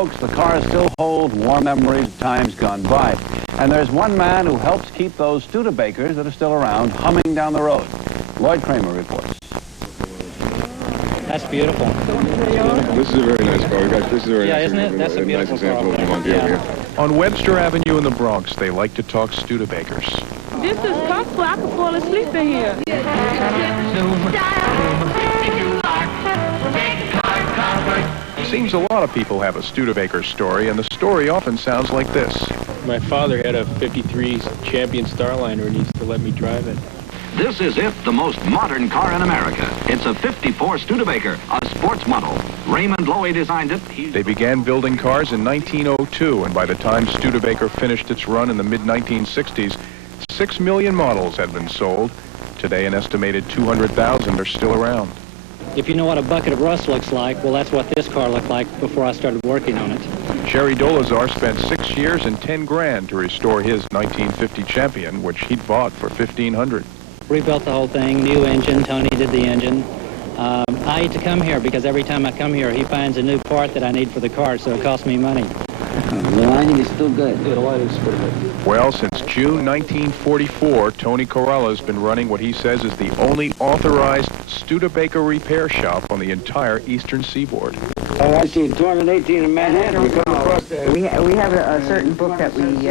folks, the cars still hold warm memories of times gone by. And there's one man who helps keep those Studebakers that are still around humming down the road. Lloyd Kramer reports. That's beautiful. This is a very nice car. This is a very nice, isn't it? That's a beautiful nice example car. of longevity. Yeah. On Webster Avenue in the Bronx, they like to talk Studebakers. This is comfortable. I can fall asleep in here. Seems a lot of people have a Studebaker story, and the story often sounds like this. My father had a 53 Champion Starliner and he used to let me drive it. This is it, the most modern car in America. It's a 54 Studebaker, a sports model. Raymond Loewy designed it. They began building cars in 1902, and by the time Studebaker finished its run in the mid-1960s, 6 million models had been sold. Today, an estimated 200,000 are still around. If you know what a bucket of rust looks like, well, that's what this car looked like before I started working on it. Jerry Dolazar spent 6 years and 10 grand to restore his 1950 Champion, which he'd bought for $1,500. Rebuilt the whole thing, new engine. Tony did the engine. I hate to come here because every time I come here, he finds a new part that I need for the car, so it costs me money. The lining is still good. Yeah, the lighting's pretty good. Well, since June 1944, Tony Caralla's been running what he says is the only authorized Studebaker repair shop on the entire eastern seaboard. Oh, I see 218 in Manhattan. We come across there. We have a certain book that we...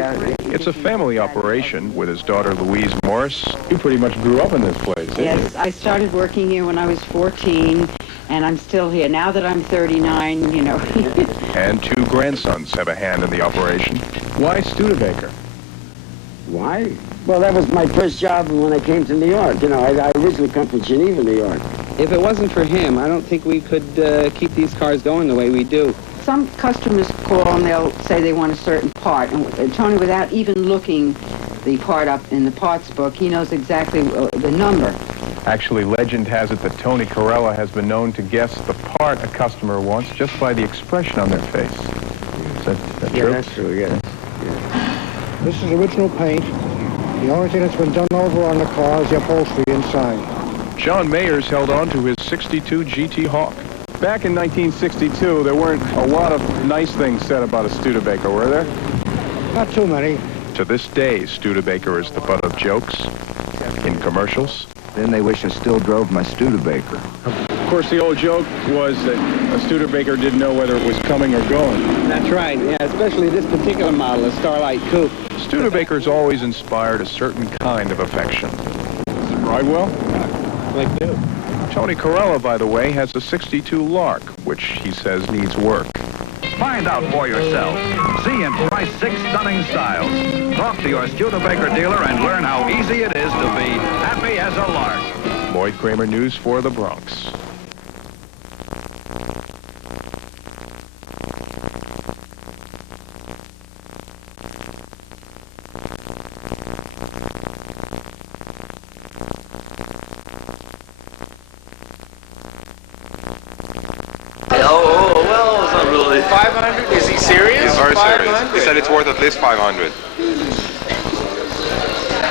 It's a family operation with his daughter Louise Morris. You pretty much grew up in this place, didn't Yes, I started working here when I was 14, and I'm still here. Now that I'm 39, you know. And 2 grandsons have a hand in the operation. Why Studebaker? Why? Well, that was my first job when I came to New York. You know, I originally come from Geneva, New York. If it wasn't for him, I don't think we could keep these cars going the way we do. Some customers call and they'll say they want a certain part, and Tony, without even looking the part up in the parts book, he knows exactly the number. Actually, legend has it that Tony Caralla has been known to guess the part a customer wants just by the expression on their face. Is that Yeah, true? that's true, yeah. This is original paint. The only thing that's been done over on the car is the upholstery inside. John Mayers held on to his 62 GT Hawk. Back in 1962, there weren't a lot of nice things said about a Studebaker, were there? Not too many. To this day, Studebaker is the butt of jokes in commercials. Then they wish I still drove my Studebaker. Of course, the old joke was that a Studebaker didn't know whether it was coming or going. That's right, yeah, especially this particular model, the Starlight Coupe. Studebaker's always inspired a certain kind of affection. Ride well? Like new. Tony Caralla, by the way, has a 62 Lark, which he says needs work. Find out for yourself. See and price 6 stunning styles. Talk to your Studebaker dealer and learn how easy it is to be happy as a lark. Lloyd Kramer News for the Bronx. Oh, well, it's not really. 500? Is he serious? He's very serious. 500? He said it's worth at least 500.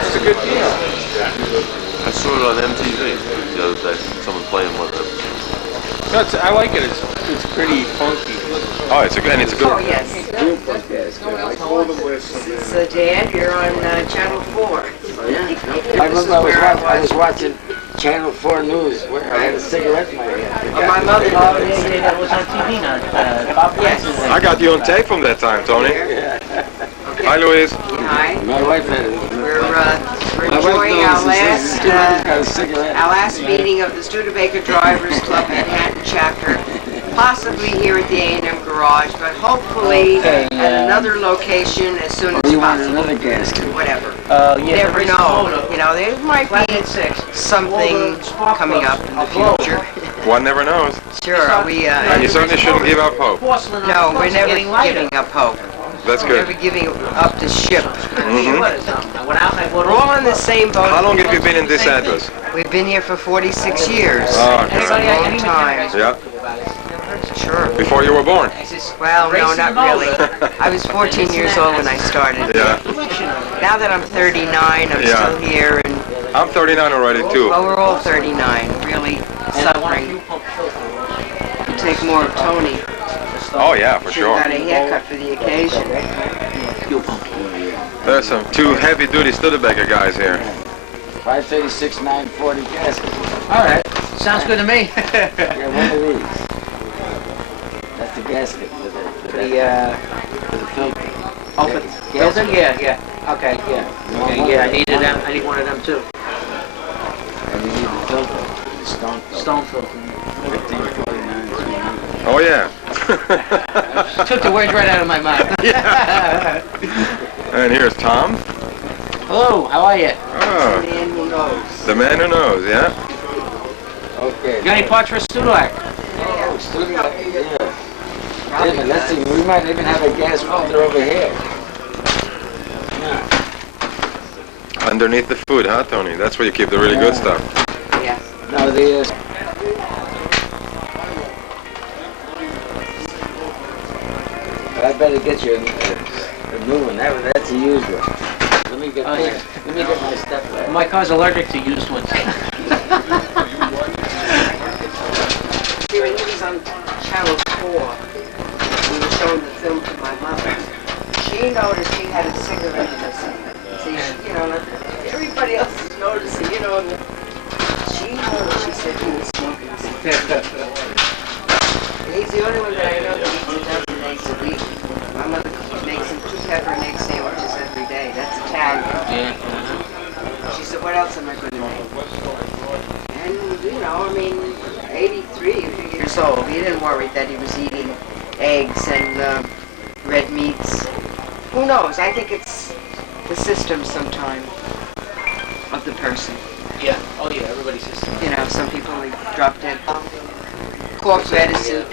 It's a good deal. I saw it on MTV the other day. Someone playing one of them. No, I like it. It's pretty funky. Oh, it's a good, and it's a good. Oh, yes. So, Dad, you're on Channel 4. I remember I was watching Channel 4 News where I had a cigarette in my hand. My mother that was on TV now. Yes. I got you on tape from that time, Tony. Hi, Louise. Hi. My wife had it. We're enjoying our last meeting of the Studebaker Drivers Club Manhattan chapter, possibly here at the A&M Garage, but hopefully at another location as soon as possible. Another gasket. Whatever. You never know. You know, there might be something coming up in the future. One never knows. Sure. And you certainly shouldn't give up hope. No, we're never giving up hope. That's We're good. never giving up the ship. Mm-hmm. We're all in the same boat. How long have you been in this address? We've been here for 46 years. Oh, That's a long time. Yeah. Sure. Before you were born. Well, no, not really. I was 14 years old when I started. Yeah. Now that I'm 39, I'm still here, and I'm 39 already too. well, we're all 39, really suffering. You take more of Tony. Oh, yeah, for sure. Got a haircut for the occasion. There's some two heavy-duty Studebaker guys here. 536, 940 gasket. All right. Sounds good to me. Yeah, one of these. That's the gasket for the filter. Oh, for the filter? Yeah. Okay, yeah. Okay, yeah, I needed them. I need one of them too. And you need the filter. The stone filter. Stone filter. 1549, 300. Oh, yeah. Took the words right out of my mouth. And here's Tom. Hello, how are you? Oh, The man who knows. the man who knows, yeah? Okay. Got any parts for Studebaker? Oh, Studebaker, yeah. Wait a minute, let's see. We might even have a gas filter over here. Underneath the food, huh, Tony? That's where you keep the really good stuff. Yeah. No, the I better get you a new one. That's a used one. Let me get my stuff back. My car's allergic to used ones. See, when he was on Channel 4, we were showing the film to my mother. She noticed he had a cigarette in his hand. See, you know, like everybody else is noticing, you know. She noticed, she said he was smoking a cigarette. He's the only one that I know that eats a dozen eggs a week. My mother makes him 2 pepper and egg sandwiches every day. That's Italian. Yeah. She said, what else am I going to make? And, you know, I mean, 83 years old. He didn't worry that he was eating eggs and red meats. Who knows? I think it's the system sometime of the person. Yeah. Oh, yeah, everybody's system. You know, some people like, drop dead. Cough medicine.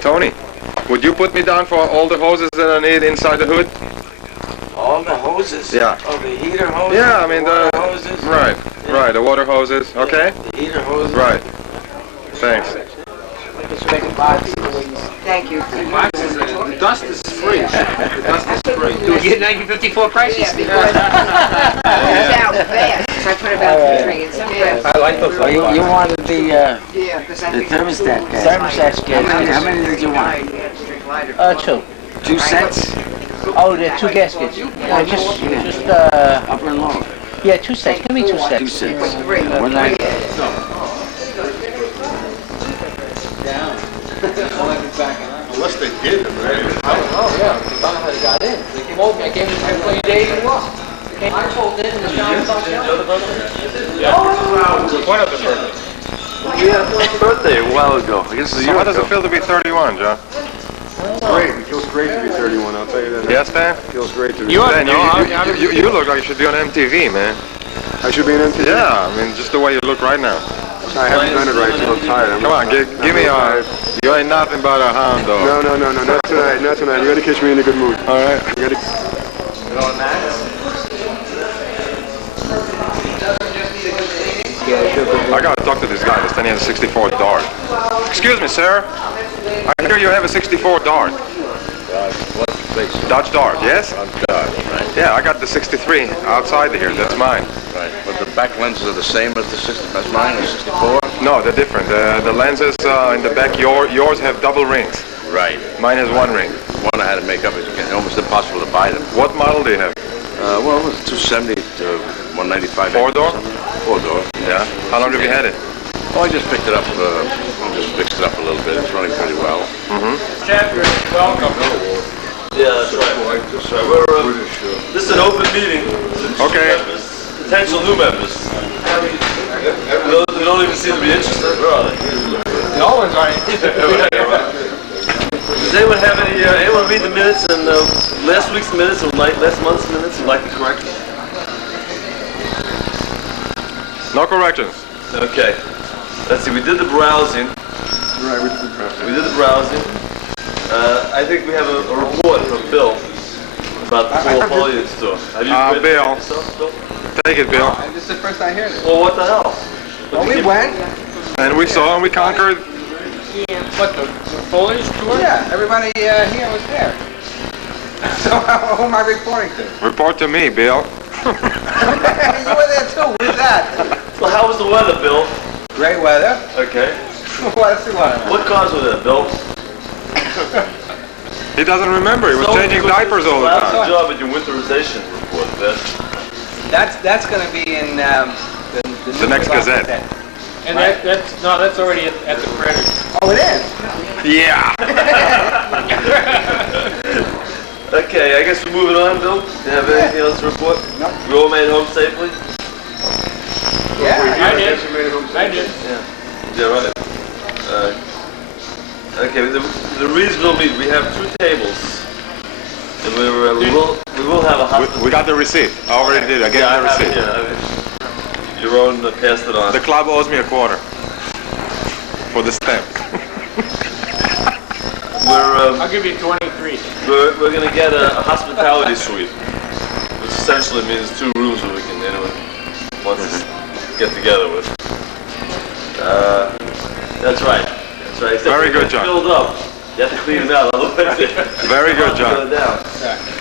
Tony, would you put me down for all the hoses that I need inside the hood? All the hoses? Yeah. Oh, the heater hoses? Yeah, I mean the hoses? right, Yeah. right, the water hoses. Okay. The heater hoses? Right. Thanks. Thank you. The dust is free. The dust is free. Do we get 1954 prices? Yeah, because down fast. So I put about 3 and some I like those. Oh, you wanted the yeah, because I think thermostat gas. Thermostat gas. How many did you want? 2. 2 sets? Oh, there are 2 gaskets. Yeah, just Upper and lower? yeah, 2 sets. Give me 2 sets. 2 sets. 3. One night. Unless they did, right? Oh, yeah. I don't know how they got in. They came over, I gave them 3 days and what? I pulled in and the shop was on One of the birthdays. Yeah, birthday a while ago. I guess it's a So year how does ago. it feel to be 31, John? Great. It feels great to be 31. I'll tell you that. Yes, Dan? It feels great to be. Dan, you look like you should be on MTV, man. I should be an MTV. Yeah, I mean, just the way you look right now. I haven't done it right, so I'm tired. Come on, give me a... You ain't nothing but a hound dog. No, not tonight, not tonight. You gotta catch me in a good mood. All right. You gotta... I gotta talk to this guy. This thing has a 64 Dart. Excuse me, sir. I hear you have a 64 Dart. Dodge Dart, yes? Dodge, right. Yeah, I got the 63 outside here. That's mine. Right. But the back lenses are the same as the 60. That's mine, the 64. No, they're different. The lenses in the back, yours have double rings. Right. Mine has 1 ring. One I had to make up. It's almost impossible to buy them. What model do you have? Well, it was 270 to 195. 4-door? 4-door. Yeah. How long have you had it? Oh, I just picked it up. I just fixed it up a little bit. It's running pretty well. Mm-hmm. Chapter, welcome. Yeah, that's right. This is an open meeting. Okay. Potential new members. They don't even seem to be interested. Where are they? No one's on. Does anyone have anyone read the minutes and last week's minutes or last month's minutes and like to correct them? No corrections. Okay. Let's see, we did the browsing. Right, we did the browsing. We did the browsing. I think we have a report from Bill about the full foliage store. Have you read Bill. it yourself, Bill? Take it, Bill. This is the first I heard it. Well, what the hell? Well, we went. And we saw and we conquered. What, the foliage tour? Yeah, everybody here was there. So who am I reporting to? Report to me, Bill. You were there too. Who's that? Well, how was the weather, Bill? Great weather. Okay. What cars were that, Bill? He doesn't remember. He was changing diapers all the How's time. the job at your winterization report, Beth? That's going to be in The next Gazette. And that's already at the printer. Oh, it is? Yeah. Okay, I guess we're moving on, Bill. Do you have anything else to report? No. We all made it home safely? Yeah, I did. I did. Yeah, right. Okay, the regional meet, we have 2 tables. And we will have a hot... We got the receipt. I already did. I gave you the receipt. Your own passed it on. The club owes me a quarter for the stamp. I'll give you 23. We're going to get a hospitality suite, which essentially means 2 rooms where we can get together with. That's right. Except Very good, John. Filled up. You have to clean it out, otherwise Very good, John.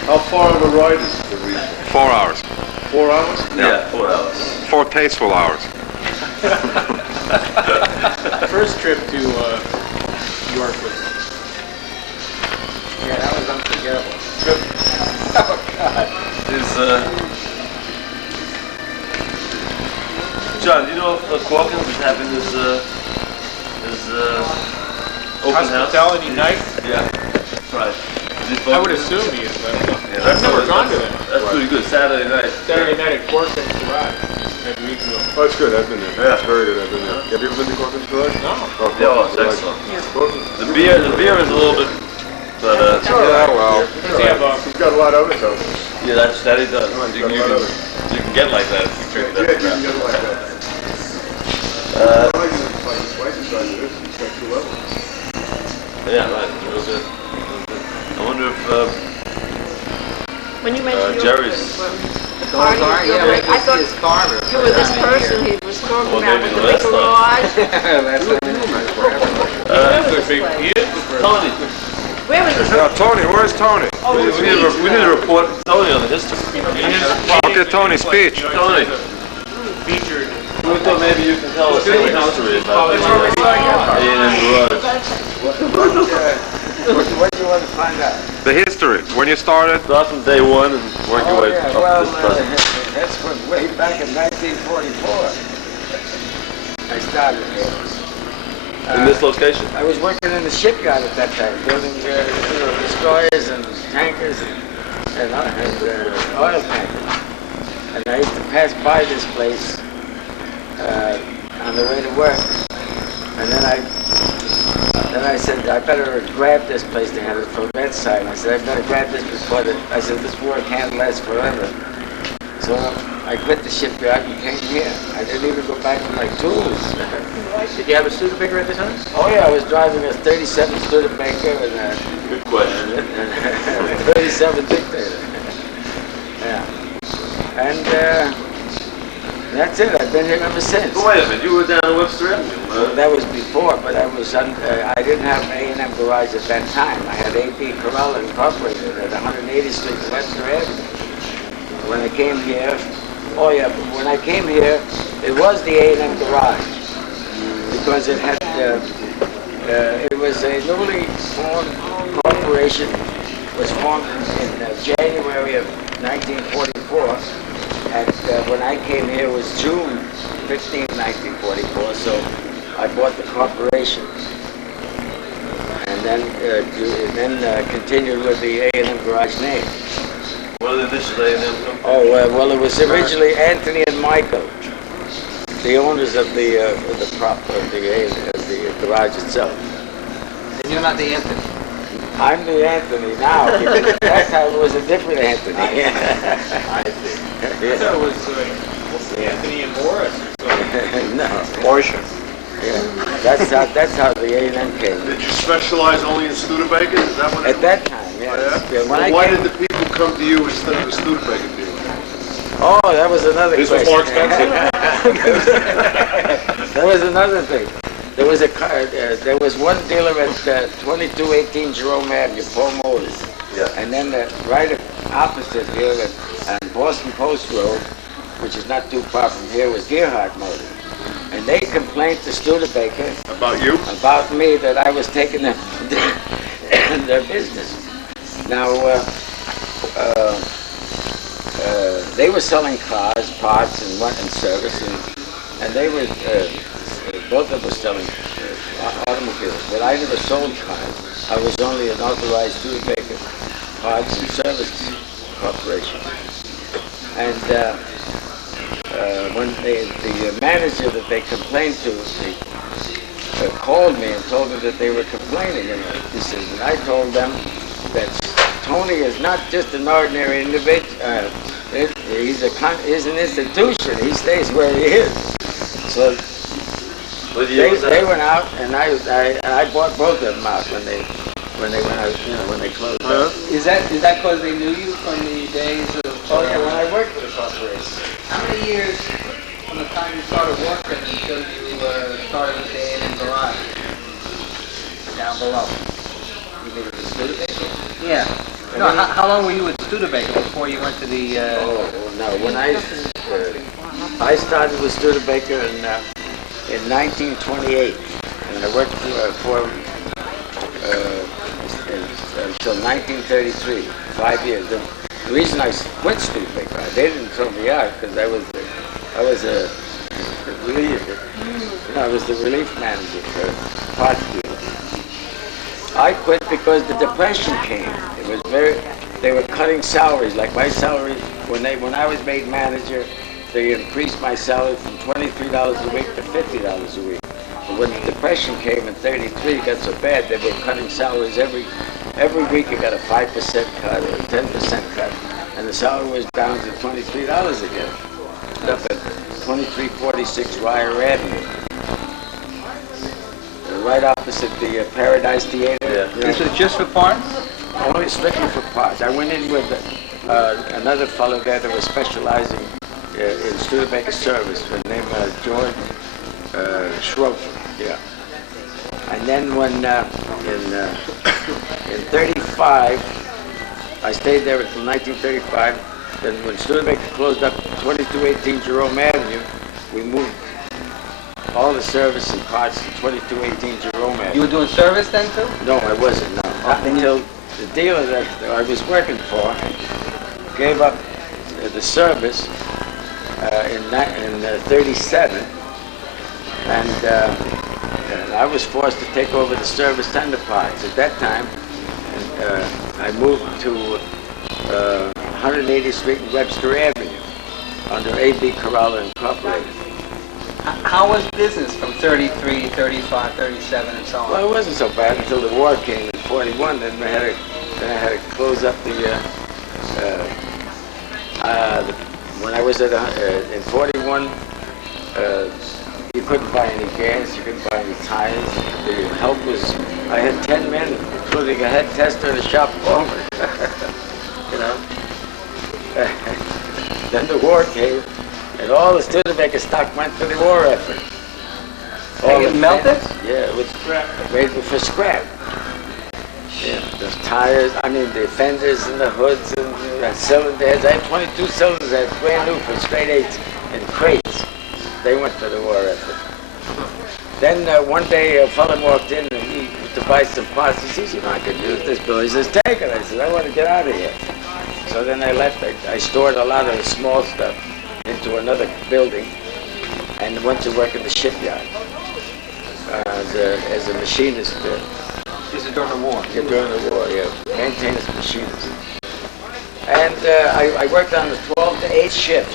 How far of a ride is the region? 4 hours. 4 hours? Yeah, 4 hours. 4 tasteful hours. First trip to York was... Yeah, that was unforgettable. Oh, God. John, do you know if Qualkins is having his open hospitality house? night? Yeah, that's right. I would assume he is. I've never gone to that. That's pretty good. Saturday night. Saturday night at Qualkins Garage. Maybe we can go. Oh, it's good. I've been there. Yeah, it's very good. I've been there. Have you ever been to Corcoran's Garage? No. Oh, Yeah, it's excellent. The beer is a little bit, but yeah, well, He's got a lot of it though. yeah, that he does. You can get like that if you drink that. Yeah, you can get it like that. Yeah, right. Real good. I wonder if When you mentioned Jerry's. the party, I thought you were this person he was talking about with the big garage. Tony. Where was this? Tony, where's Tony? We need a report from Tony on the history. Okay, Tony's speech. Tony. Featured. We thought maybe you can tell us the history about A&M Garage. What do you want to find out? The history. When you started. Start from day 1 and work your way up to this present. That's from way back in 1944. I started here. In this location? I was working in the shipyard at that time, building destroyers and tankers and oil tankers. And I used to pass by this place on the way to work. And then I said, I better grab this place. They had it from that side. I said, I better grab this before I said, this work can't last forever. So I quit the shipyard and came here. I didn't even go back to my tools. Did you have a Studebaker at the time? Oh yeah, I was driving a 37 Studebaker and a Good question. 37 Dictator. Yeah. And that's it. I've been here ever since. But wait a minute, you were down on Webster Avenue. That was before, but I didn't have A&M Garage at that time. I had A.P. Caralla Incorporated at 180th Street, Webster Avenue. When I came here, when I came here, it was the A&M Garage because it had, it was a newly formed corporation. Was formed in January of 1944, and when I came here it was June 15, 1944. So I bought the corporation, and then continued with the A&M Garage name. What are the initials A&M come? Oh, well, it was originally Anthony and Michael, the owners of the garage itself. And you're not the Anthony. I'm the Anthony now. That time it was a different Anthony. I see. I thought it was Anthony and Morris or something. No. Porsche. Yeah. That's how the A&M came. Did you specialize only in Studebakers? Is that what At that time, yes. Oh, yeah? Yeah, when Why did the people come to you instead of the Studebaker dealer? Oh, that was another This question. was more expensive. That was another thing. There was there was one dealer at 2218 Jerome Avenue, Paul Motors. Yeah. And then right opposite here on Boston Post Road, which is not too far from here, was Gerhardt Motors. And they complained to Studebaker. About you? About me, that I was taking their business. Now, they were selling cars, parts, and service, and they were, both of us selling automobiles. But I never sold cars. I was only an authorized Studebaker Parts and Service Corporation. And when the manager that they complained to, called me and told me that they were complaining, and he said, and I told them that Tony is not just an ordinary individual. He's an institution. He stays where he is. So they went out, and I bought both of them out when they went out, when they closed up. Is that because they knew you from the days of? Oh yeah, when I worked for the corporation. How many years from the time you started working until you started with the A&M Garage? Down below. You mean the Studebaker? Yeah. No, how long were you with Studebaker before you went to the? No, when I started with Studebaker in 1928, and I worked for until 1933, 5 years. The reason I quit Studebaker, they didn't throw me out because I was a relief. I was the relief manager for parts dealers. I quit because the Depression came. It was they were cutting salaries. Like my salary, when I was made manager, they increased my salary from $23 a week to $50 a week. But when the Depression came in '33, it got so bad they were cutting salaries every week. You got a 5% cut or a 10% cut, and the salary was down to $23 again. Up at 2346 Ryer Avenue, right opposite the Paradise Theater. Yeah. This was just for parts? Only strictly for parts. I went in with another fellow there that was specializing in Studebaker service, with the name George Schroeder. Yeah. And then when in '35, I stayed there until 1935. Then when Studebaker closed up 2218 Jerome Avenue, we moved all the service and parts to 2218 Jerome Avenue. You were doing service then too? No, I wasn't, no. Not until the dealer that I was working for gave up the service in '37, and I was forced to take over the service and the parts. At that time, I moved to 180th Street and Webster Avenue under A&M Caralla Incorporated. How was business from 33, 35, 37, and so on? Well, it wasn't so bad until the war came in '41. Then I had to close up when I was in '41. You couldn't buy any gas, you couldn't buy any tires. The help was, I had 10 men, including a head tester and a shop foreman. You know. Then the war came, and all the Studebaker stock went to the war effort. All it melted? Yeah, it was made for scrap. Yeah, the tires, the fenders and the hoods and the cylinder heads. I had 22 cylinders, I had brand new for straight eights and crates. They went to the war effort. Then one day a fellow walked in and he to buy some parts. He says, I could use this bill. He says, take it. I said, I want to get out of here. So then I left. I stored a lot of small stuff into another building and went to work in the shipyard as a machinist. This is during the war? Yeah, during the war, yeah. Maintenance machinist. And I worked on the 12 to 8 shift.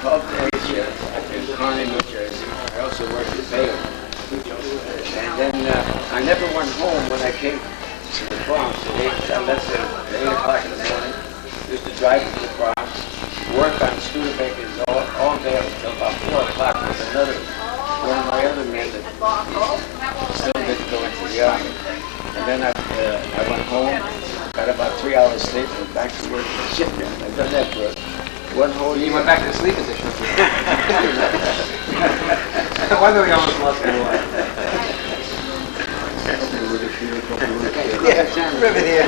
12 to 8 shift in Kearney, New Jersey. I also worked at Baylor. And then I never went home when I came to the Bronx. I left at 8 o'clock in the morning. Used to drive to the Bronx, work on Studebakers all day until about 4 o'clock with one of my other men that still didn't go into the army. And then I went home, got about 3 hours sleep, and went back to work in the shipyard. I've done that for one whole year. You went back to the sleep position. No wonder we almost lost the war. Yeah, ribbon here.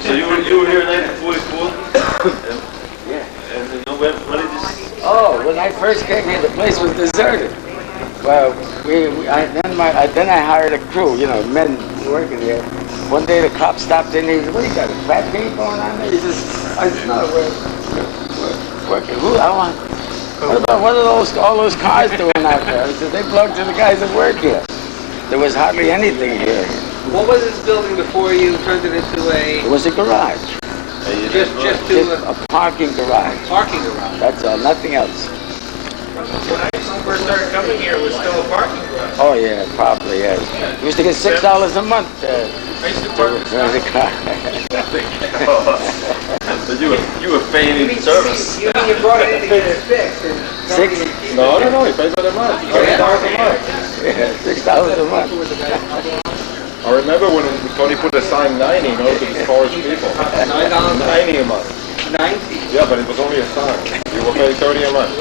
So you were here in 1944? Yeah. And when did you when I first came here, the place was deserted. Well, then I hired a crew, you know, men working here. One day the cop stopped in. He said, "What do you got? A fat game going on there?" He says, "I said, no, we're working. Who? I want. What are all those cars doing out there?" I said, "They belong to the guys that work here." There was hardly anything here. What was this building before you turned it into a... It was a garage. Just a parking garage. Parking garage. That's all, nothing else. When I first started coming here, it was still a parking garage. Oh yeah, probably, yes. We used to get $6 a month I used to park to the car. So you were paying in service. You brought it in to get it fixed. No, you paid by the month. $6 a month. Yeah, $6 a month. I remember when Tony put a sign 90, you know, to discourage people. $9 90 a month. 90? Yeah, but it was only a sign. You were paying 30 a month.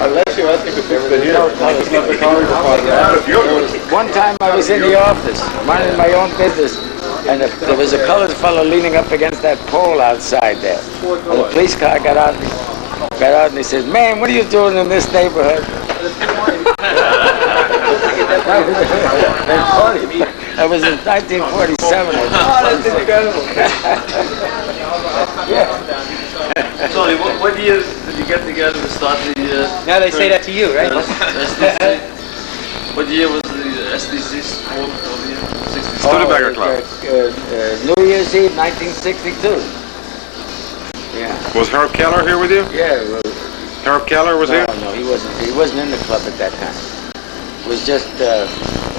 Unless you asked him to fix the here. It's not the car department. One time I was in the office, minding my own business, and there was a colored fellow leaning up against that pole outside there. And the police car got out and he says, "Man, what are you doing in this neighborhood?" That was in 1947. Oh, that's incredible. Yeah. Tony, what year did you get together to start the... Now they say that to you, right? SDC? What year was the SDC formed? 60s? Studebaker Club. New Year's Eve, 1962. Yeah. Was Herb Keller here with you? Yeah. Well, Herb Keller was here? No, he wasn't. He wasn't in the club at that time. It was just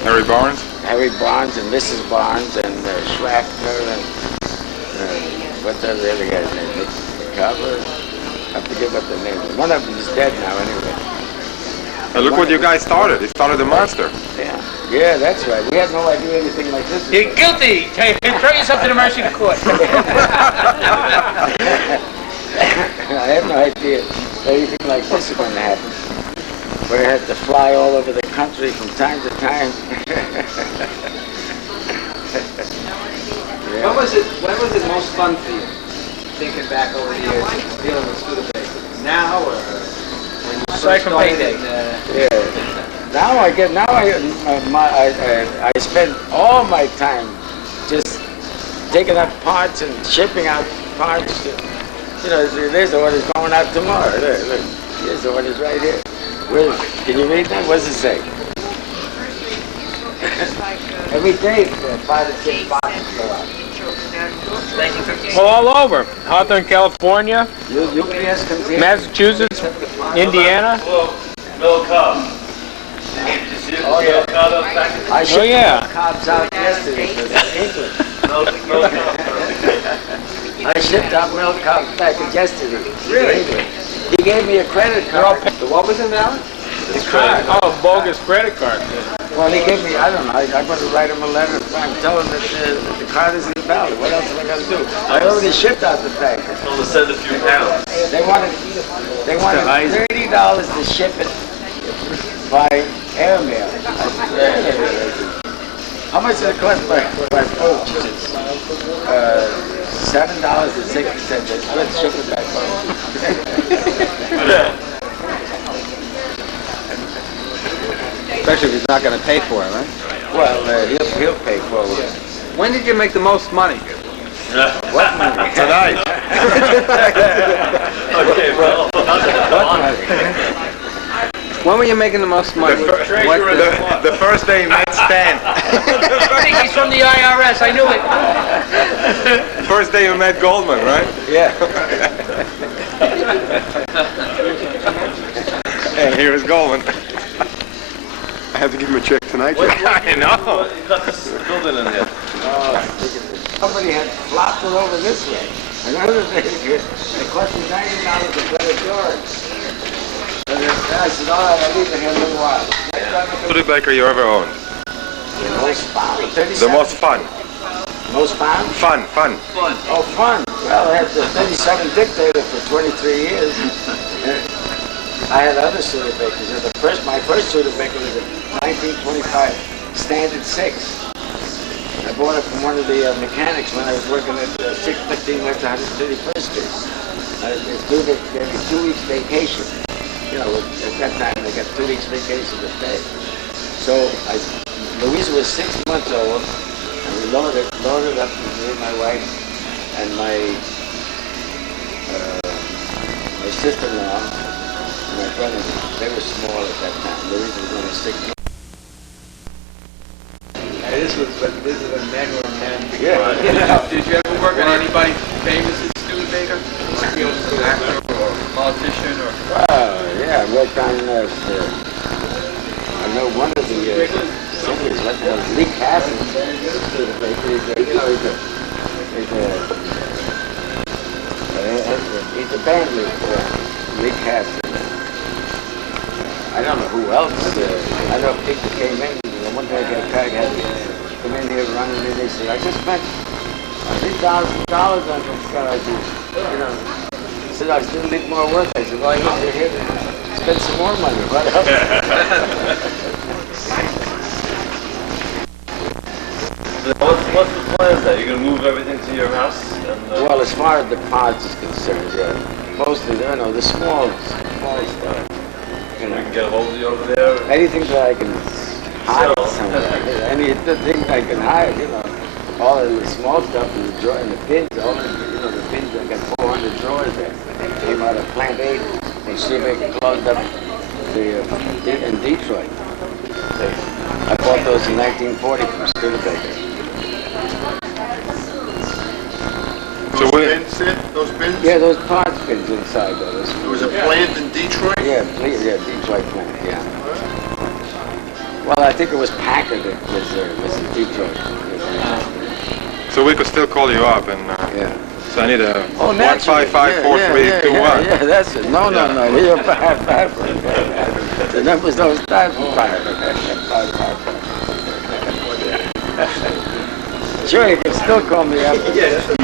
Harry Barnes? Harry Barnes and Mrs. Barnes and Schwachter and what's the other guy's name? Cover. I forget what the name is. One of them is dead now anyway. And look what you guys started. You started a monster. Yeah, that's right. We had no idea anything like this. You're guilty. Throw yourself to the mercy of the court. I had no idea anything like this was going to happen. But I had to fly all over the country from time to time. When was it most fun for you? Thinking back over the years, dealing with Studebaker. Now or when you first started? I spend all my time just taking out parts and shipping out parts. You know, there's the orders going out tomorrow. Look, here's the orders right here. Can you read that? What does it say? Every day, 5 to 6 boxes go out. Well, all over. Hawthorne, California, UPS comes in. Massachusetts, Indiana. Milk Cobb. Oh, yeah. I shipped yeah. Cobbs out yesterday for England. I shipped out milk Cobbs back yesterday. Really? He gave me a credit card. What was invalid? The card. Oh, bogus credit card. Well, he gave me, I don't know, I'm going to write him a letter and tell him that the card is invalid. What else am I going to do? I already shipped out the package. I'll send a few pounds. They wanted $30 to ship it by airmail. How much did it cost by post? $7.60. Let's ship it back home. Especially if he's not going to pay for it, right? Well, he'll pay for it. When did you make the most money? What money? Tonight. Okay, well. What money? When were you making the most money? The first day he met Stan. I think he's from the IRS. I knew it. First day you met Goldman, right? Yeah. And here is Goldman. I have to give him a check tonight. I know. You got this building in here. Somebody had flopped it over this way. Another thing, it cost me $90 to put it yours. And I said, all right, I'll leave it here a little while. Studebaker you ever owned? The most fun. The most fun. Most fun? Fun. Oh, fun. Well, I had the 37 Dictator for 23 years. I had other Studebakers. My first Studebaker was a 1925 Standard 6. I bought it from one of the mechanics when I was working at 615 West 131st Street. They gave me 2 weeks vacation. you know, at that time they got 2 weeks vacation to pay. So Louisa was 6 months old, and we loaded up with me and my wife and my sister-in-law and my brother. They were small at that time. Louisa was only 6 months. This is a man or a man. Yeah. Right. Did you ever work on anybody famous in Studebaker? Like an actor or politician or? Yeah, I worked on, I know one of the singers, like Lee Casson. He's a band leader, Lee Casson. I don't know who else. I know people came in. One day I had to come in here running in. They said, I just spent $3,000 on this car. You know, I said, I still need more work. I said, well, I guess you're here to spend some more money. What else? What's the plan then? You're going to move everything to your house? Well, as far as the pods is concerned, yeah. Mostly, you know, the small stuff. You know, we can get a hold of you over there? Anything that I can hide somewhere. Anything I can hide, you know. All of the small stuff in the drawer, in the bins, all of the bins, I got 400 drawers there. Came out of Plant 8 when Studebaker closed up in Detroit. I bought those in 1940 from Studebaker. Those bins, those bins? Yeah, those parts bins inside those. There was a plant in Detroit? Yeah, Detroit plant, yeah. Well, I think it was Packard that was in Detroit. So we could still call you up and... yeah. So I need a 1554321. Yeah, that's it. No. You're bad. The numbers don't start from 5. Sure, you can still call me up. Yes. And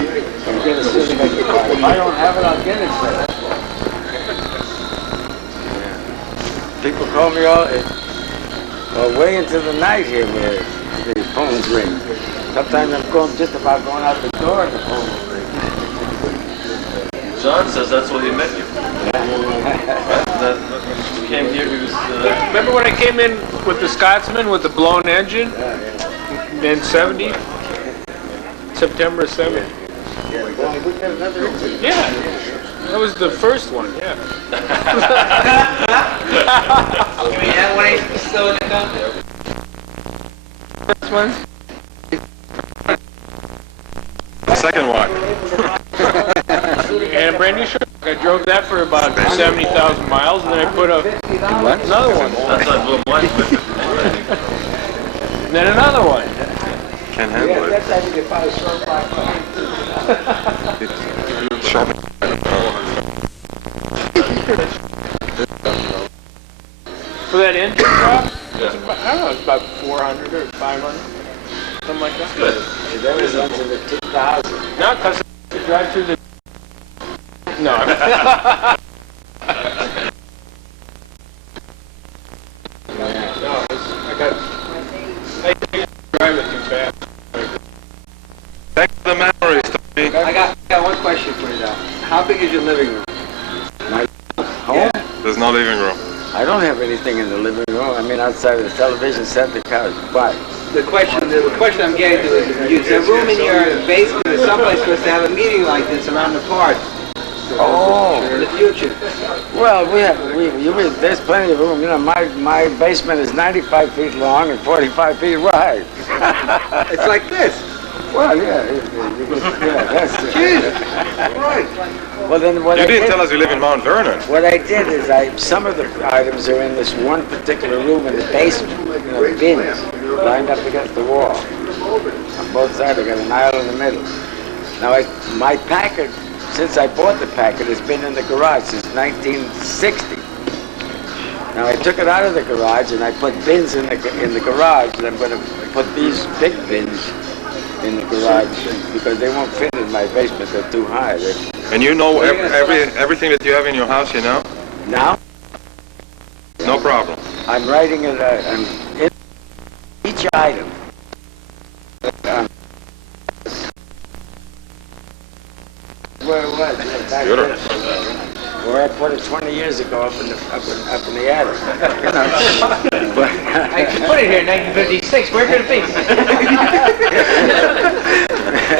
get a Studebaker card. If I don't have it, I'll get it, sir. Yeah. People call me all way into the night here, man. The phones ring. Sometimes I'm just about going out the door and the phone will ring. John says that's where he met you. That came here, he was... Remember when I came in with the Scotsman with the blown engine? In 70? September 7th? Yeah, that was the first one, yeah. That one ain't still in the company. First one? The second one. And a brand new shirt. I drove that for about 70,000 miles, and then I put another one. That's like blue one. And then another one. Can't handle it. Sharp. For that engine drop? Yeah. I don't know, it's about 400 or 500. Something like that. Good. That was under the 2000. No, because I drive through the... No. I drive it too fast. Back to the memories, Tony. I got one question for you though. How big is your living room? My home? There's no living room. I don't have anything in the living room. I mean, outside of the television set, the couch. But The question I'm getting to is a room in your basement or someplace for us to have a meeting like this around the park. In the future. Well, there's plenty of room. You know, my basement is 95 feet long and 45 feet wide. It's like this. Well, yeah, that's it. Jesus. Right. Well, then what You I didn't did, tell us you live in Mount Vernon. what I did is some of the items are in this one particular room in the basement. You know, bins lined up against the wall. On both sides, I got an aisle in the middle. Now, my Packard, since I bought the Packard, it's been in the garage since 1960. Now, I took it out of the garage and I put bins in the garage, and I'm going to put these big bins in the garage because they won't fit in my basement. They're too high. And you know everything that you have in your house, you know? Now? No problem. I'm writing it in each item. Where it was. Beautiful. where I put it 20 years ago up in the attic. You know. But, I put it here in 1956. Where could it be?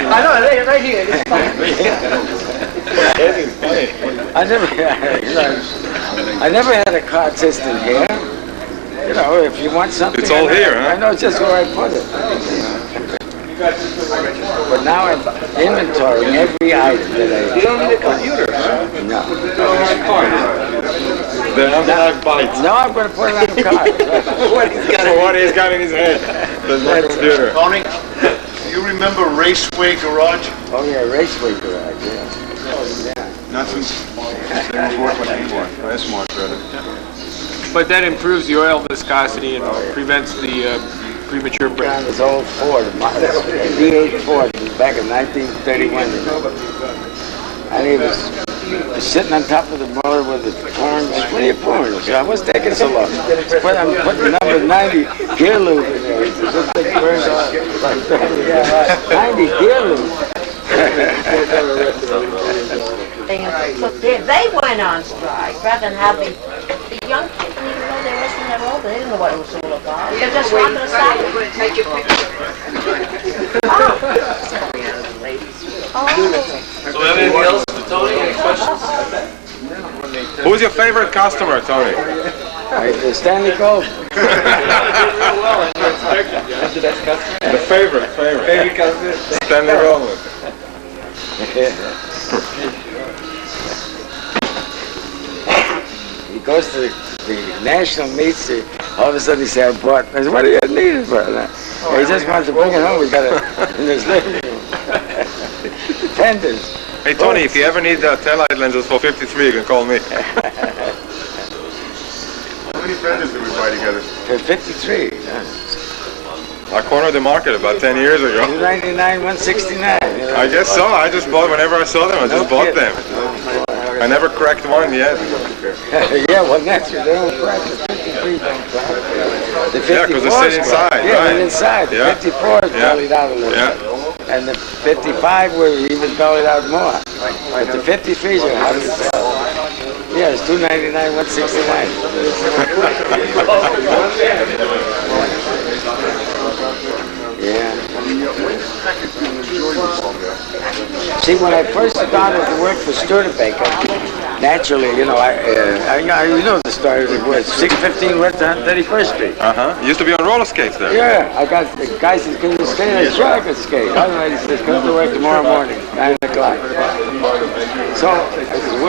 I know, I laid it right here. It's fine. I never had a card system here. You know, if you want something, it's all here, huh? I know just where I put it. But now I'm inventorying every item that I. You don't need a computer. No. Then I'm gonna buy it. No, I'm going to put it on the card. For what he's got in his head. There's no computer. Tony, you remember Raceway Garage? Oh yeah, Raceway Garage, yeah. Not since they were bought by Anymore. That's smart, brother. But that improves the oil viscosity and prevents the premature break. Down this old Ford, V8 Ford, back in 1931. And he was sitting on top of the motor with the horns. What are you pouring? What's taking so long? I'm putting number 90 gear lube in there. This thing burns off. 90 gear lube. So they went on strike rather than have the young kids, even though they were listening at all, they didn't know what it was all about. They just wanted to stop it. So anything else for Tony? Any questions? Who's your favorite customer, Tony? Stanley Gold. The favorite. Stanley Goldman. He goes to the national meets, all of a sudden he said, I bought. I said, what do you need it for? He just wants to bring it home. We got it in his living room. Fenders. Hey, Tony, if you ever need taillight lenses for 53, you can call me. How many fenders did we buy together? For 53. I cornered the market about 10 years ago. 299, 169. I guess so. I just bought whenever I saw them. I just bought them. I never cracked one yet. Yeah, well, that's it. They don't crack. The 53 don't crack. The 54 yeah, because they sit inside. Yeah, right. they're inside. The 54 is bellied out a little bit. And the 55 were even bellied out more. But the 53s are hard to sell. Yeah, it's 299, 169. Yeah. See, when I first started to work for Studebaker, naturally, you know, you know the story. It was 615 West 131st Street. Used to be on roller skates there. Yeah, I got the guy says, "Can you skate?" I said, "Sure, I can skate." Otherwise, he says, "Come to work tomorrow morning, 9 o'clock." So I said,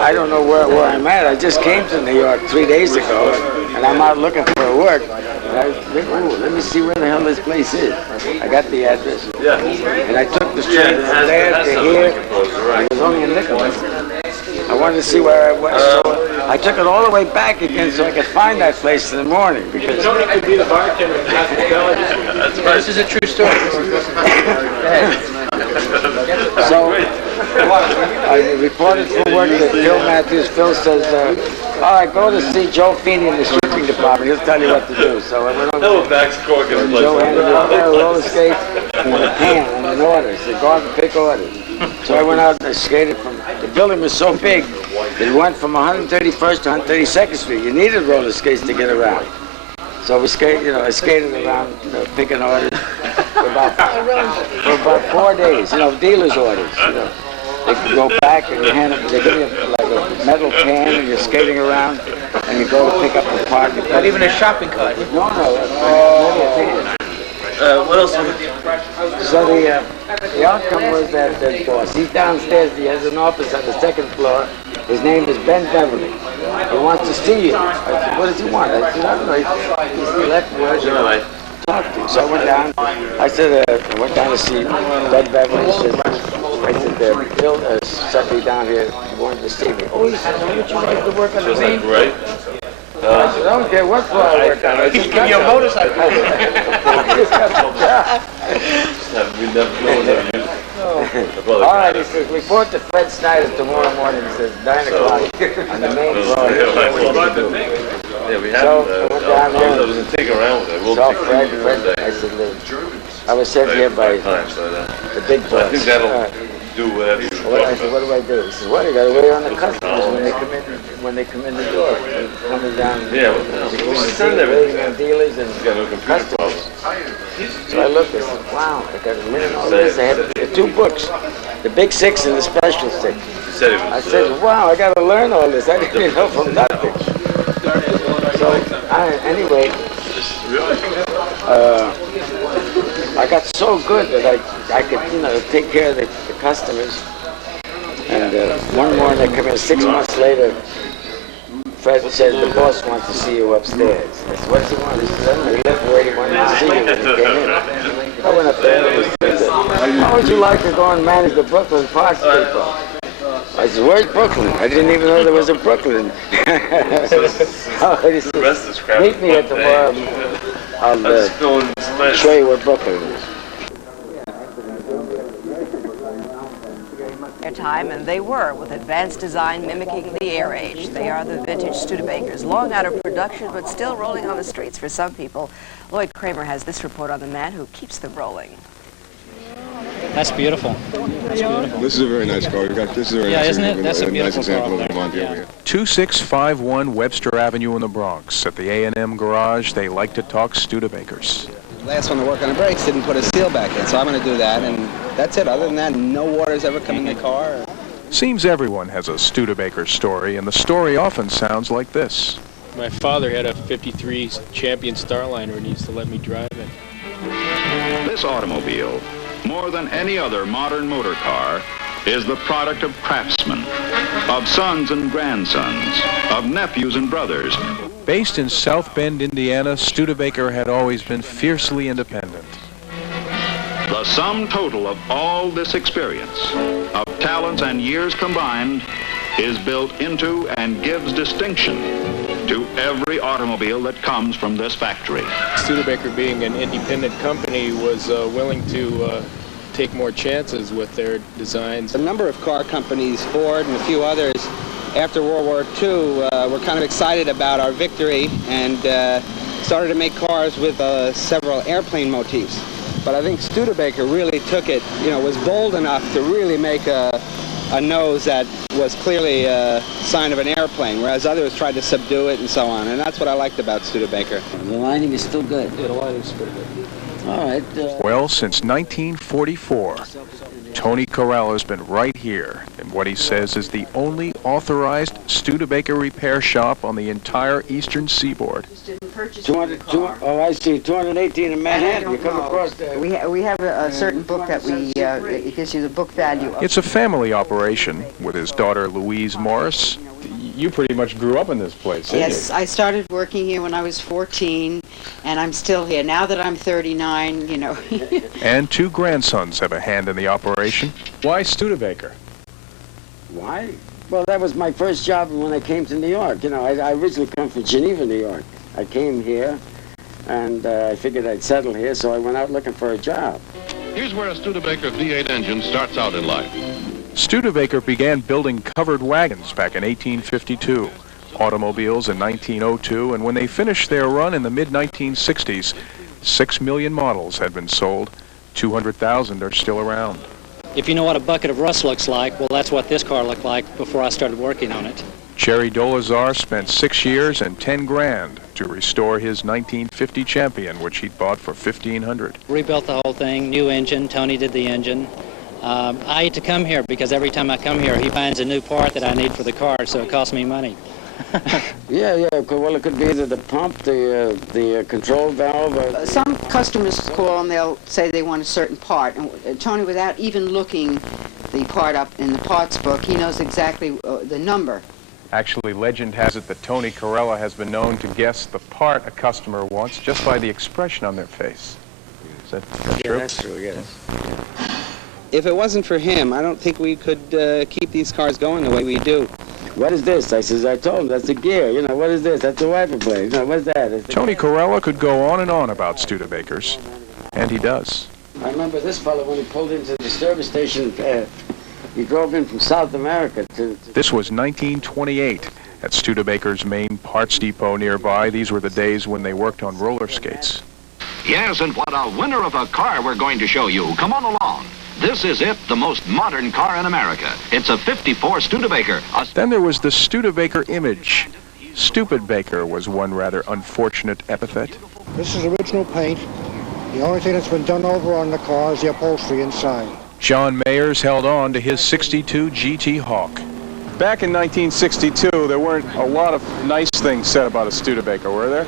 I don't know where I'm at. I just came to New York 3 days ago, and I'm out looking for work. Let me see where the hell this place is. I got the address. Yeah. And I took the train from there to here. It was only in Nicholas. I wanted to see where I was. So I took it all the way back again so I could find that place in the morning. Because Tony could be the bartender in hospitality. That's right. This is a true story. So I reported for work that Phil Matthews. Phil says, all right, go to see Joe Feeney in the shipping department. He'll tell you what to do. So I went over No, Max Cork in the place. Joe handed me a pair of roller skates and a pan and an order. He said, go out and pick orders. So I went out and I skated from, the building was so big, it went from 131st to 132nd Street. You needed roller skates to get around. So I skated around, picking orders for about 4 days, dealer's orders, They can go back and you hand them, they give you like a metal can and you're skating around and you go to pick up a part. Not even a shopping cart. No, metal can. What else? So the outcome was that the boss, he's downstairs, he has an office on the second floor. His name is Ben Beverly. He wants to see you. I said, what does he want? I said, I don't know. He's left word to talk to. So I went down. I went down to see Ben Beverly. I said, Bill sent me down here. He wanted to see me. Oh, he said, would you like to work on the main? Right. I said, I don't care what floor I work on. He give you a motorcycle. I just got the job. We never used it. All right, he says, report to Fred Snyder tomorrow morning. He says, 9 o'clock on the main floor. Yeah, we So I went down there. I was take around with it. We'll So take Fred, I said, I was sent here by the big boss. I think that'll do whatever you I said, what do I do? He says, well, you got to wait on the customers when they come in the door. Coming down. Yeah, send everything. Waiting on dealers and customers. So I looked and said, wow, I got to learn all this. I had the 2 books, the Big 6 and the Special 6. I said, wow, I got to learn all this. I didn't know from nothing. So anyway, I got so good that I could, take care of the customers. And one morning I come in, 6 months later, Fred said, the boss wants to see you upstairs. I said, what does he want? He said, he left where he wanted to see you when he came in. I went up there and he said, how would you like to go and manage the Brooklyn Parts Depot? I said, where's Brooklyn? I didn't even know there was a Brooklyn. Meet me at the bar. I'll show you what Brooklyn is. Their time, and they were, with advanced design mimicking the air age. They are the vintage Studebakers, long out of production, but still rolling on the streets for some people. Lloyd Kramer has this report on the man who keeps them rolling. That's beautiful. That's beautiful. This is a very nice car. This is a very nice, isn't it? That's a beautiful nice example car of the Monte over here. 2651 Webster Avenue in the Bronx. At the A&M Garage, they like to talk Studebakers. Last one to work on the brakes didn't put a seal back in, so I'm going to do that, and that's it. Other than that, no water's ever come in the car. Seems everyone has a Studebaker story, and the story often sounds like this. My father had a 53 Champion Starliner and he used to let me drive it. This automobile, more than any other modern motor car, is the product of craftsmen, of sons and grandsons, of nephews and brothers. Based in South Bend, Indiana, Studebaker had always been fiercely independent. The sum total of all this experience, of talents and years combined, is built into and gives distinction to every automobile that comes from this factory. Studebaker, being an independent company, was willing to take more chances with their designs. A number of car companies, Ford and a few others, after World War II, were kind of excited about our victory and started to make cars with several airplane motifs. But I think Studebaker really took it, was bold enough to really make a nose that was clearly a sign of an airplane, whereas others tried to subdue it and so on. And that's what I liked about Studebaker. The lining is still good. Yeah, the lining's pretty good. All right. Well, since 1944, Tony Carella's been right here in what he says is the only authorized Studebaker repair shop on the entire eastern seaboard. 218 in Manhattan. You come across there. We have a certain book that it gives you the book value. It's a family operation with his daughter Louise Morris. You pretty much grew up in this place, didn't Yes, I started working here when I was 14, and I'm still here. Now that I'm 39, And 2 grandsons have a hand in the operation. Why Studebaker? Why? Well, that was my first job when I came to New York. I originally come from Geneva, New York. I came here, and I figured I'd settle here, so I went out looking for a job. Here's where a Studebaker V8 engine starts out in life. Studebaker began building covered wagons back in 1852, automobiles in 1902, and when they finished their run in the mid-1960s, 6 million models had been sold. 200,000 are still around. If you know what a bucket of rust looks like, well, that's what this car looked like before I started working on it. Jerry Dolazar spent 6 years and 10 grand to restore his 1950 Champion, which he'd bought for $1,500. Rebuilt the whole thing, new engine. Tony did the engine. I hate to come here because every time I come here, he finds a new part that I need for the car, so it costs me money. Yeah. Well, it could be either the pump, the control valve. Some customers call and they'll say they want a certain part. And Tony, without even looking the part up in the parts book, he knows exactly the number. Actually, legend has it that Tony Caralla has been known to guess the part a customer wants just by the expression on their face. Is that true? That's true, yes. If it wasn't for him, I don't think we could keep these cars going the way we do. What is this? I told him, that's a gear. What is this? That's a wiper blade. What's that? Tony Caralla could go on and on about Studebakers, and he does. I remember this fellow when he pulled into the service station. He drove in from South America to... This was 1928 at Studebaker's main parts depot nearby. These were the days when they worked on roller skates. Yes, and what a winner of a car we're going to show you. Come on along. This is it, the most modern car in America. It's a 54 Studebaker. Then there was the Studebaker image. Stupid Baker was one rather unfortunate epithet. This is original paint. The only thing that's been done over on the car is the upholstery inside. John Mayers held on to his 62 GT Hawk. Back in 1962, there weren't a lot of nice things said about a Studebaker, were there?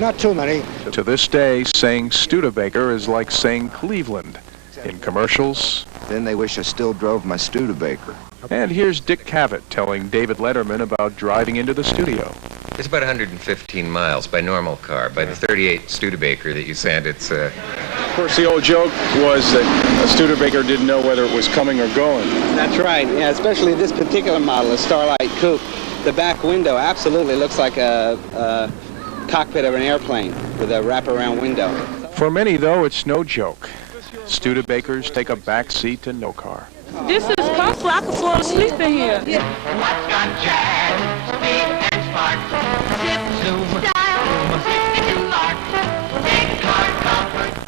Not too many. To this day, saying Studebaker is like saying Cleveland. In commercials. Then they wish I still drove my Studebaker. And here's Dick Cavett telling David Letterman about driving into the studio. It's about 115 miles by normal car. By the 38 Studebaker that you sent, it's... Of course, the old joke was that a Studebaker didn't know whether it was coming or going. That's right, yeah, especially this particular model, the Starlight Coupe. The back window absolutely looks like a cockpit of an airplane with a wraparound window. For many, though, it's no joke. Studebakers take a back seat to no car. This is comfortable. I could fall asleep in here.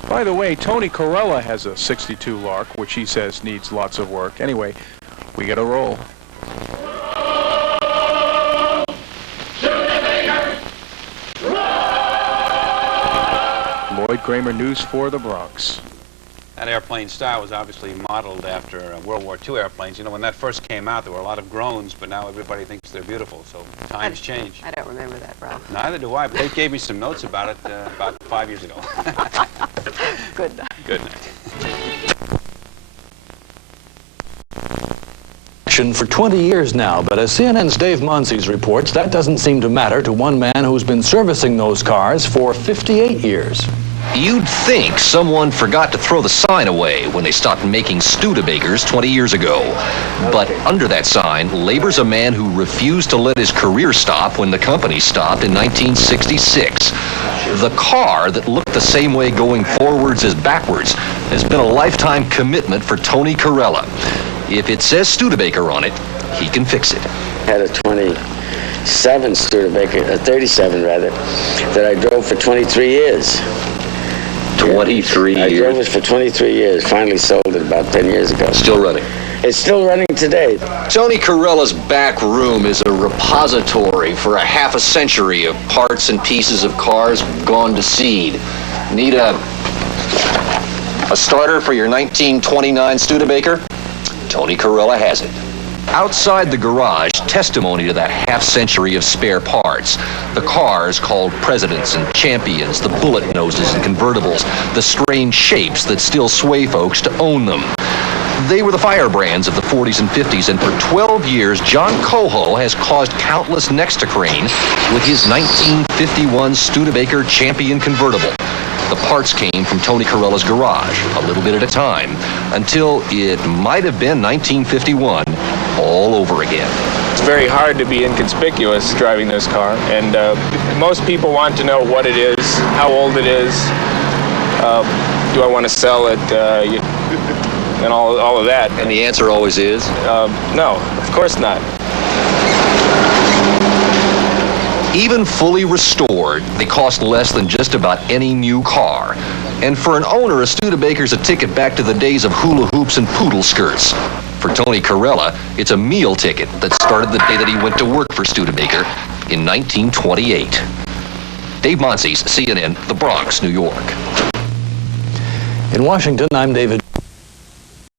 By the way, Tony Caralla has a 62 Lark, which he says needs lots of work. Anyway, we get a roll. Lloyd Kramer, News 4, the Bronx. That airplane style was obviously modeled after World War II airplanes. You know, when that first came out, there were a lot of groans, but now everybody thinks they're beautiful, so times change. I don't remember that, Ralph. Neither do I, but they gave me some notes about it about 5 years ago. Good night. Good night. For 20 years now, but as CNN's Dave Monsees reports, that doesn't seem to matter to one man who's been servicing those cars for 58 years. You'd think someone forgot to throw the sign away when they stopped making Studebakers 20 years ago. But under that sign labors a man who refused to let his career stop when the company stopped in 1966. The car that looked the same way going forwards as backwards has been a lifetime commitment for Tony Caralla. If it says Studebaker on it, he can fix it. I had a 27 Studebaker, a 37 rather, that I drove for 23 years. 23 years? I drove it for 23 years. Finally sold it about 10 years ago. Still running? It's still running today. Tony Carella's back room is a repository for a half a century of parts and pieces of cars gone to seed. Need a starter for your 1929 Studebaker? Tony Caralla has it. Outside the garage, testimony to that half-century of spare parts. The cars called Presidents and Champions, the bullet noses and convertibles, the strange shapes that still sway folks to own them. They were the firebrands of the 40s and 50s, and for 12 years, John Coho has caused countless necks to crane with his 1951 Studebaker Champion convertible. The parts came from Tony Carella's garage, a little bit at a time, until it might have been 1951 all over again. It's very hard to be inconspicuous driving this car, and most people want to know what it is, how old it is, do I want to sell it, and all of that. And the answer always is? No, of course not. Even fully restored, they cost less than just about any new car. And for an owner, a Studebaker's a ticket back to the days of hula hoops and poodle skirts. For Tony Caralla, it's a meal ticket that started the day that he went to work for Studebaker in 1928. Dave Monsees, CNN, the Bronx, New York. In Washington, I'm David.